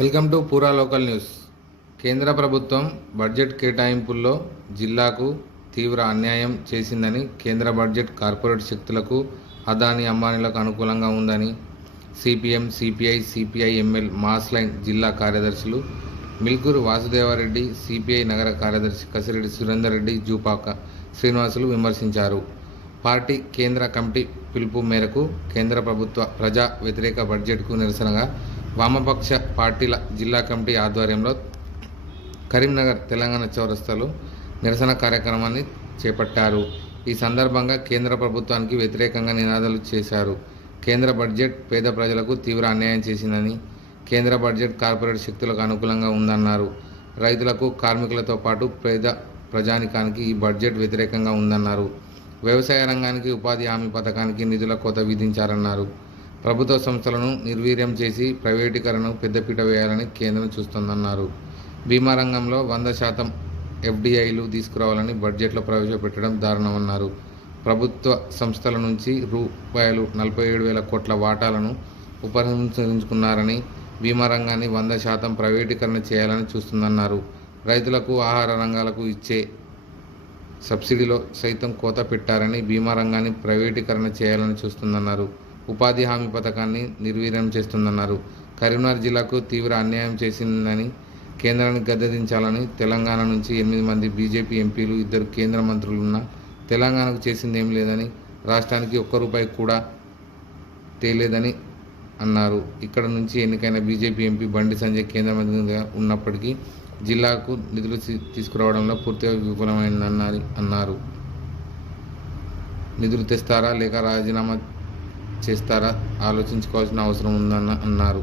Welcome to Pura local news. కేంద్ర ప్రభుత్వం budget కేటాయింపుల్లో జిల్లాకు తీవ్ర అన్యాయం చేసిందని కేంద్ర బడ్జెట్ కార్పొరేట్ శక్తులకు అదాని అంబానీలకు అనుకూలంగా ఉందని CPM CPI CPI ML mass line జిల్లా కార్యదర్శులు మిల్కూరు వాసుదేవారెడ్డి సిపిఐ నగర కార్యదర్శి కసిరెడ్డి సురేందర్ రెడ్డి జూపాక శ్రీనివాసులు విమర్శించారు. పార్టీ కేంద్ర కమిటీ పిలుపు మేరకు కేంద్ర ప్రభుత్వ ప్రజా వ్యతిరేక బడ్జెట్కు నిరసనగా వామపక్ష పార్టీల జిల్లా కమిటీ ఆధ్వర్యంలో కరీంనగర్ తెలంగాణ చౌరస్తాలో నిరసన కార్యక్రమాన్ని చేపట్టారు. ఈ సందర్భంగా కేంద్ర ప్రభుత్వానికి వ్యతిరేకంగా నినాదాలు చేశారు. కేంద్ర బడ్జెట్ పేద ప్రజలకు తీవ్ర అన్యాయం చేసిందని కేంద్ర బడ్జెట్ కార్పొరేట్ శక్తులకు అనుకూలంగా ఉందన్నారు. రైతులకు కార్మికులతో పాటు పేద ప్రజానికానికి ఈ బడ్జెట్ వ్యతిరేకంగా ఉందన్నారు. వ్యవసాయ రంగానికి ఉపాధి హామీ పథకానికి నిధుల కోత విధించారన్నారు. ప్రభుత్వ సంస్థలను నిర్వీర్యం చేసి ప్రైవేటీకరణకు పెద్దపీట వేయాలని కేంద్రం చూస్తోందన్నారు. బీమా రంగంలో వంద శాతం ఎఫ్డీఐలు తీసుకురావాలని బడ్జెట్లో ప్రవేశపెట్టడం దారుణమన్నారు. ప్రభుత్వ సంస్థల నుంచి రూపాయలు నలభై ఏడు వేల కోట్ల వాటాలను ఉపసంహరించుకున్నారని బీమా రంగాన్ని వంద శాతం ప్రైవేటీకరణ చేయాలని చూస్తుందన్నారు. రైతులకు ఆహార రంగాలకు ఇచ్చే సబ్సిడీలో సైతం కోత పెట్టారని బీమా రంగాన్ని ప్రైవేటీకరణ చేయాలని చూస్తుందన్నారు. ఉపాధి హామీ పథకాన్ని నిర్వీర్యం చేస్తుందన్నారు. కరీంనగర్ జిల్లాకు తీవ్ర అన్యాయం చేసిందని కేంద్రాన్ని గద్దెదించాలని తెలంగాణ నుంచి ఎనిమిది మంది బీజేపీ ఎంపీలు ఇద్దరు కేంద్ర మంత్రులు ఉన్న తెలంగాణకు చేసింది ఏం లేదని రాష్ట్రానికి ఒక్క రూపాయి కూడా తేలేదని అన్నారు. ఇక్కడ నుంచి ఎన్నికైన బీజేపీ ఎంపీ బండి సంజయ్ కేంద్ర మంత్రిగా ఉన్నప్పటికీ జిల్లాకు నిధులు తీసుకురావడంలో పూర్తిగా విఫలమైందన్నారు అన్నారు. నిధులు తెస్తారా లేక రాజీనామా చేస్తారా? ఆలోచించుకోవాల్సిన అవసరం ఉందని అన్నారు.